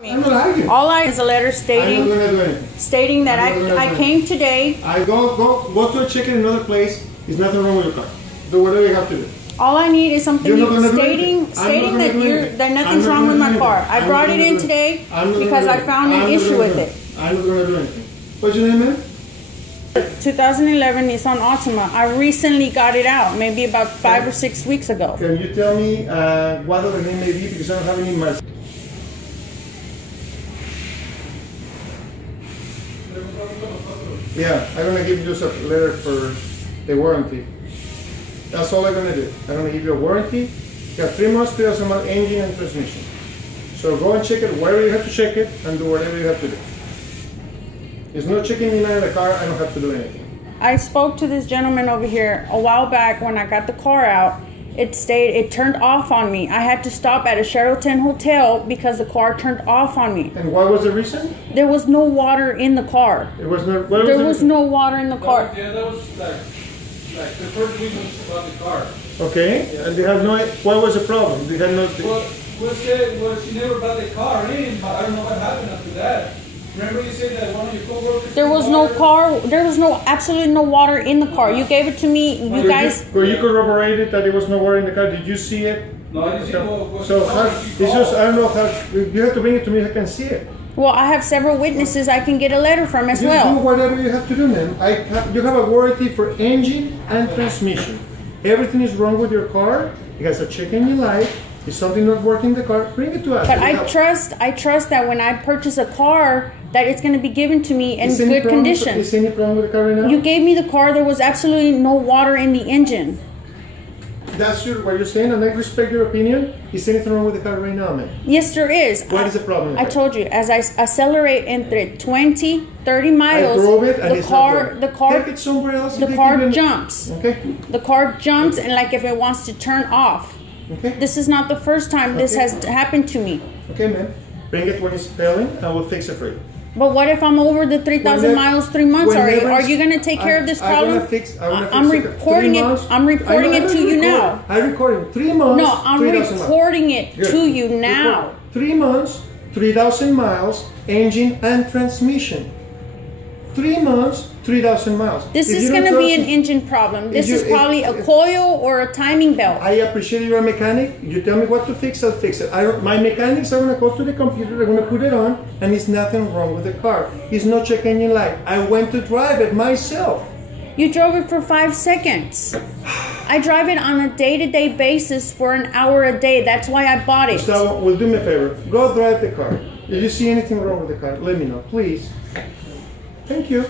I'm not arguing. All I is a letter I'm not gonna do anything. stating that I came today. I go to a check in another place. There's nothing wrong with your car. Do whatever you have to do. All I need is something stating that nothing's wrong with my car. I brought it in today because I found an issue with it. I'm not gonna do anything. What's your name, man? 2011 Nissan Altima. I recently got it out, maybe about 5 or 6 weeks ago. Can you tell me what other name may be, because I don't have any in my... Yeah, I'm gonna give you just a letter for the warranty. That's all I'm gonna do. I'm gonna give you a warranty. You have 3 months, 3,000 mile engine and transmission. So go and check it wherever you have to check it and do whatever you have to do. There's no checking me in the car. I don't have to do anything. I spoke to this gentleman over here a while back when I got the car out. It turned off on me. I had to stop at a Sheraton hotel because the car turned off on me. And what was the reason? There was no water in the car. There was no. There was no water in the car. Yeah, that was like the first reason about the car. Okay, yeah. And they have no. What was the problem? They had no. Well, she never brought the car in, but I don't know what happened after that. Remember you said that one of your coworkers... There was no car, there was absolutely no water in the car. You gave it to me, you guys... Were you corroborated that there was no water in the car? Did you see it? No, I didn't see it. So, it's just, I don't know how... You have to bring it to me so I can see it. Well, I have several witnesses I can get a letter from as well. Do whatever you have to do, man. You have a warranty for engine and transmission. Everything is wrong with your car. You has a check engine light. Is something not working in the car? Bring it to us. But I trust that when I purchase a car, that it's going to be given to me in good condition. Is any problem with the car right now? You gave me the car. There was absolutely no water in the engine. That's what you're saying, and I respect your opinion. Is anything wrong with the car right now, man? Yes, there is. What is the problem? I told you, as I accelerate entre 20, 30 miles, I drove it and the car, take it somewhere else. The car jumps. Okay. The car jumps, and like if it wants to turn off. Okay. This is not the first time this has happened to me. Okay, man. Bring it when it's failing, and we'll fix it for you. But what if I'm over the 3,000 miles 3 months already? Are you going to take care of this problem? I'm reporting it. I'm reporting it to you now. I'm recording 3 months. No, I'm reporting it to you now. 3 months, 3,000 miles, engine and transmission. 3 months, 3,000 miles. This is going to be an engine problem. This is probably a coil or a timing belt. I appreciate you're a mechanic. You tell me what to fix, I'll fix it. My mechanics are going to go to the computer, they're going to put it on, and there's nothing wrong with the car. It's no check engine light. I went to drive it myself. You drove it for 5 seconds. I drive it on a day-to-day basis for an hour a day. That's why I bought it. So, well, do me a favor. Go drive the car. If you see anything wrong with the car, let me know, please. Thank you.